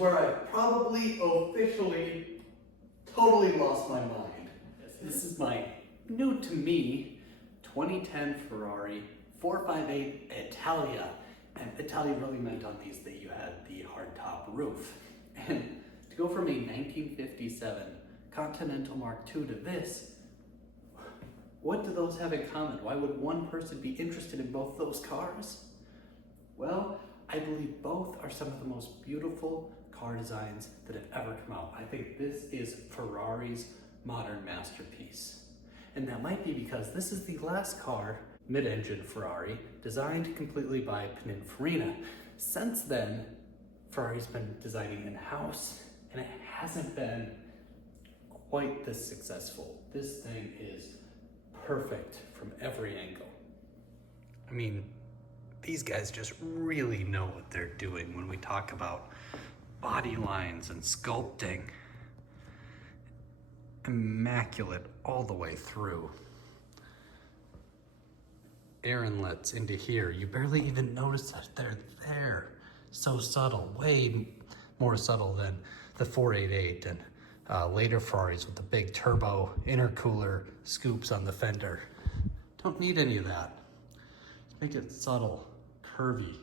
where I probably officially totally lost my mind. This is my new to me 2010 Ferrari 458 Italia. And Italia really meant on these that you had the hardtop roof. And to go from a 1957 Continental Mark II to this, what do those have in common? Why would one person be interested in both those cars? Well, I believe both are some of the most beautiful car designs that have ever come out. I think this is Ferrari's modern masterpiece. And that might be because this is the last car, mid-engine Ferrari, designed completely by Pininfarina. Since then, Ferrari's been designing in-house, and it hasn't been quite this successful. This thing is perfect from every angle. I mean, these guys just really know what they're doing when we talk about body lines and sculpting. Immaculate all the way through. Air inlets into here. You barely even notice that they're there. So subtle, way more subtle than the 488 and later Ferraris with the big turbo intercooler scoops on the fender. Don't need any of that. Just make it subtle, curvy.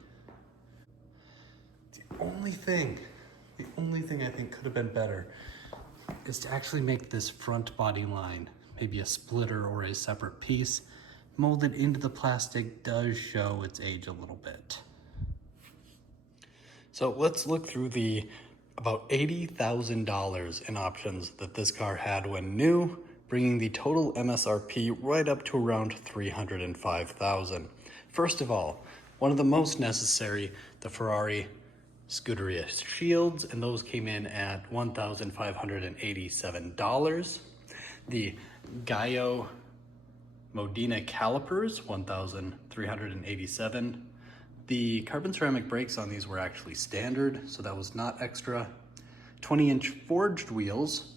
The only thing I think could have been better is to actually make this front body line, maybe a splitter or a separate piece, molded into the plastic does show its age a little bit. So let's look through the about $80,000 in options that this car had when new, bringing the total MSRP right up to around $305,000. First of all, one of the most necessary, the Ferrari Scuderia shields, and those came in at $1,587. The Gallo Modena calipers, $1,387. The carbon ceramic brakes on these were actually standard, so that was not extra. 20-inch forged wheels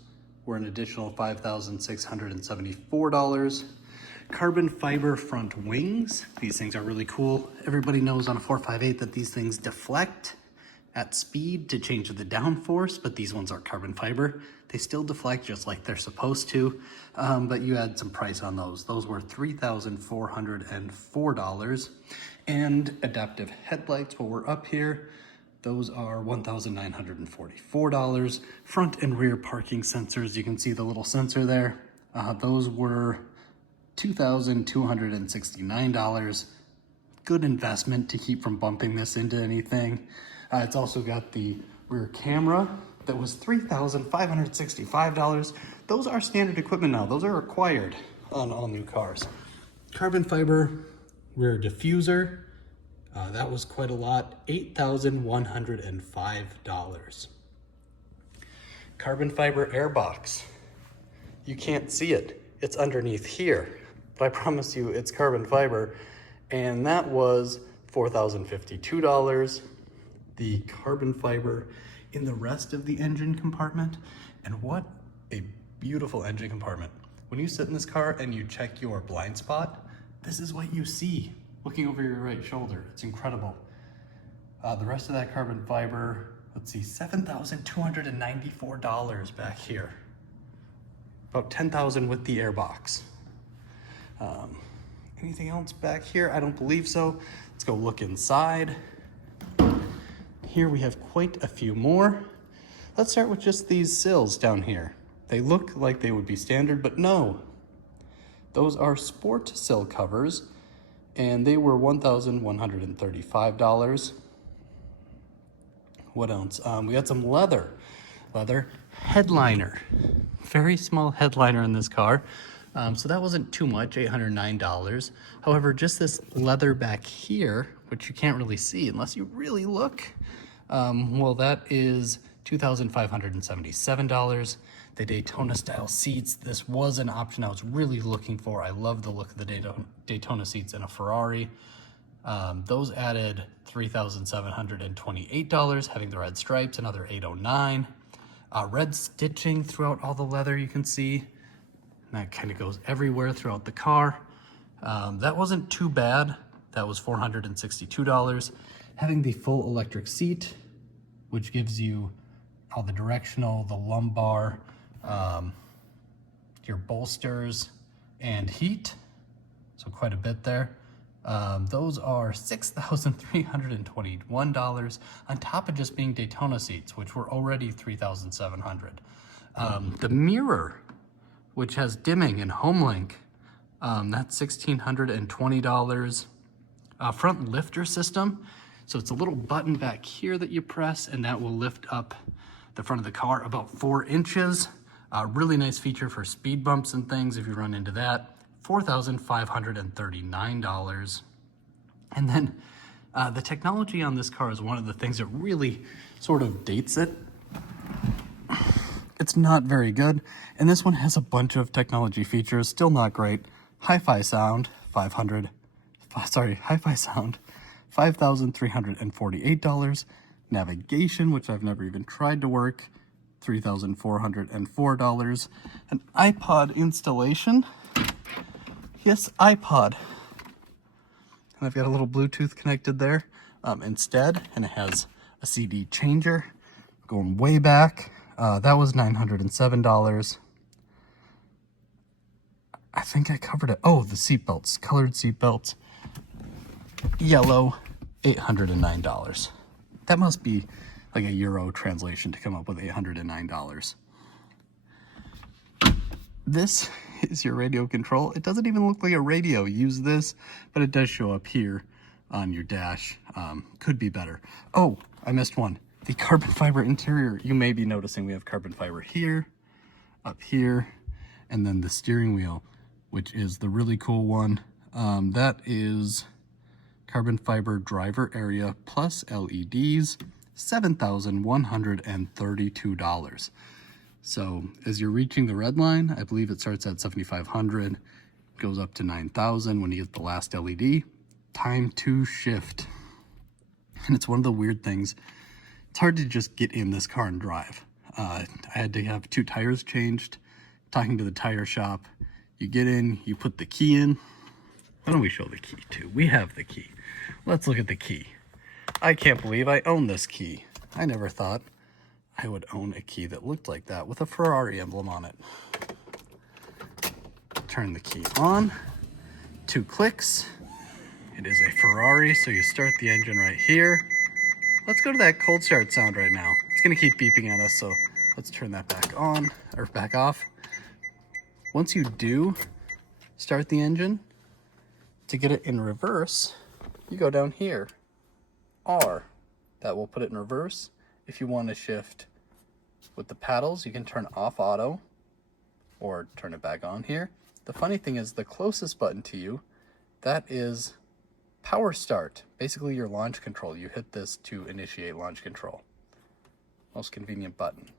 were an additional $5,674. Carbon fiber front wings. These things are really cool. Everybody knows on a 458 that these things deflect at speed to change the downforce, but these ones are carbon fiber. They still deflect just like they're supposed to, but you add some price on those. Those were $3,404. And adaptive headlights, while we're up here, those are $1,944. Front and rear parking sensors, you can see the little sensor there. Those were $2,269. Good investment to keep from bumping this into anything. It's also got the rear camera that was $3,565. Those are standard equipment now. Those are required on all new cars. Carbon fiber rear diffuser, that was quite a lot, $8,105. Carbon fiber airbox. You can't see it. It's underneath here, but I promise you it's carbon fiber, and that was $4,052. The carbon fiber in the rest of the engine compartment, and what a beautiful engine compartment. When you sit in this car and you check your blind spot, this is what you see looking over your right shoulder. It's incredible. The rest of that carbon fiber, let's see, $7,294 back here. About $10,000 with the airbox. Anything else back here? I don't believe so. Let's go look inside. Here we have quite a few more. Let's start with just these sills down here. They look like they would be standard, but no. Those are sport sill covers, and they were $1,135. What else? We got some leather headliner. Very small headliner in this car. So that wasn't too much, $809. However, just this leather back here, which you can't really see unless you really look, well, that is $2,577. The Daytona style seats, this was an option I was really looking for. I love the look of the Daytona seats in a Ferrari. Those added $3,728, having the red stripes, another $809. Red stitching throughout all the leather, you can see. And that kind of goes everywhere throughout the car. That wasn't too bad. That was $462. Having the full electric seat, which gives you all the directional, the lumbar, your bolsters, and heat. So quite a bit there. Those are $6,321 on top of just being Daytona seats, which were already $3,700. The mirror, which has dimming and HomeLink, that's $1,620. Front lifter system, so it's a little button back here that you press, and that will lift up the front of the car about 4 inches. Really nice feature for speed bumps and things if you run into that. $4,539. And then the technology on this car is one of the things that really sort of dates it. It's not very good, and this one has a bunch of technology features, still not great. Hi-Fi sound, $5,348. Navigation, which I've never even tried to work, $3,404. An iPod installation. Yes, iPod. And I've got a little Bluetooth connected there instead, and it has a CD changer going way back. That was $907. I think I covered it. Oh, the seatbelts, colored seatbelts, yellow, $809. That must be like a Euro translation to come up with $809. This is your radio control. It doesn't even look like a radio. Use this, but it does show up here on your dash. Could be better. Oh, I missed one. The carbon fiber interior. You may be noticing we have carbon fiber here, up here, and then the steering wheel, which is the really cool one. That is carbon fiber driver area plus LEDs, $7,132. So as you're reaching the red line, I believe it starts at 7,500, goes up to 9,000 when you get the last LED. Time to shift. And it's one of the weird things. It's hard to just get in this car and drive. I had to have 2 tires changed, talking to the tire shop. You get in, you put the key in. Why don't we show the key too? We have the key. Let's look at the key. I can't believe I own this key. I never thought I would own a key that looked like that with a Ferrari emblem on it. Turn the key on. 2 clicks. It is a Ferrari, so you start the engine right here. Let's go to that cold start sound right now. It's gonna keep beeping at us, so let's turn that back on, or back off. Once you do start the engine, to get it in reverse, you go down here, R. That will put it in reverse. If you want to shift with the paddles, you can turn off auto or turn it back on here. The funny thing is the closest button to you, that is power start, basically your launch control. You hit this to initiate launch control. Most convenient button.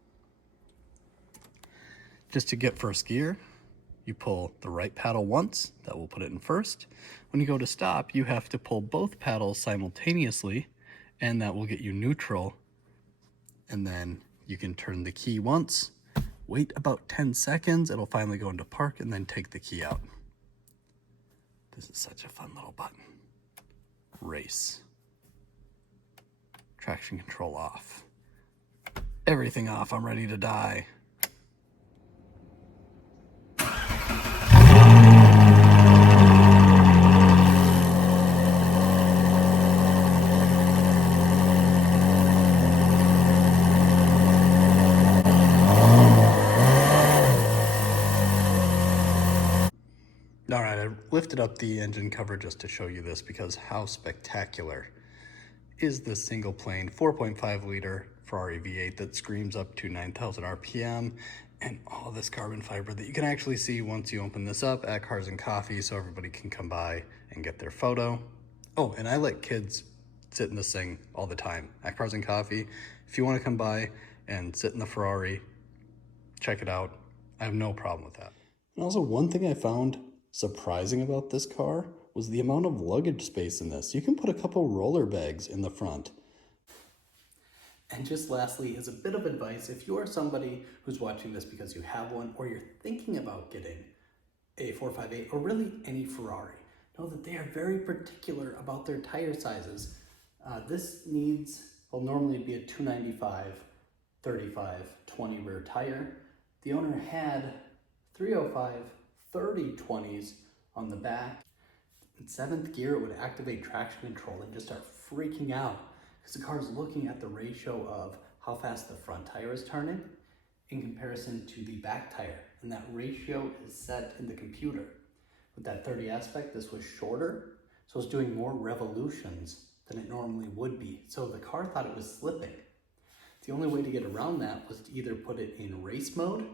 Just to get first gear, you pull the right paddle once, that will put it in first. When you go to stop, you have to pull both paddles simultaneously, and that will get you neutral. And then you can turn the key once, wait about 10 seconds, it'll finally go into park, and then take the key out. This is such a fun little button. Race. Traction control off. Everything off, I'm ready to die. All right, I lifted up the engine cover just to show you this because how spectacular is this single plane 4.5 liter Ferrari V8 that screams up to 9,000 RPM and all this carbon fiber that you can actually see once you open this up at Cars and Coffee so everybody can come by and get their photo. Oh, and I let kids sit in this thing all the time at Cars and Coffee. If you want to come by and sit in the Ferrari, check it out. I have no problem with that. And also one thing I found surprising about this car was the amount of luggage space in this. You can put a couple roller bags in the front. And just lastly, as a bit of advice, if you are somebody who's watching this because you have one or you're thinking about getting a 458 or really any Ferrari, know that they are very particular about their tire sizes. This needs, will normally be a 295 35/20 rear tire. The owner had 305 30/20s on the back. In 7th gear, it would activate traction control and just start freaking out because the car is looking at the ratio of how fast the front tire is turning in comparison to the back tire. And that ratio is set in the computer. With that 30 aspect, this was shorter, so it was doing more revolutions than it normally would be. So the car thought it was slipping. The only way to get around that was to either put it in race mode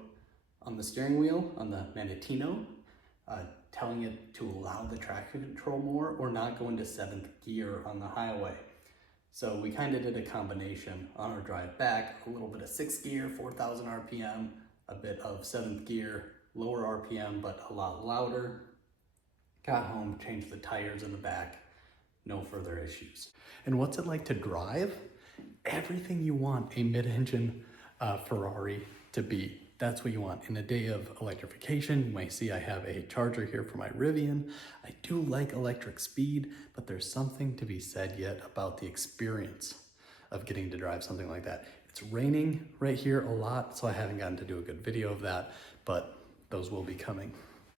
on the steering wheel, on the Manettino, telling it to allow the traction control more, or not go into 7th gear on the highway. So we kind of did a combination on our drive back, a little bit of 6th gear, 4,000 RPM, a bit of 7th gear, lower RPM, but a lot louder. Got home, changed the tires in the back, no further issues. And what's it like to drive? Everything you want a mid-engine Ferrari to be. That's what you want. In a day of electrification, you might see I have a charger here for my Rivian. I do like electric speed, but there's something to be said yet about the experience of getting to drive something like that. It's raining right here a lot, so I haven't gotten to do a good video of that, but those will be coming.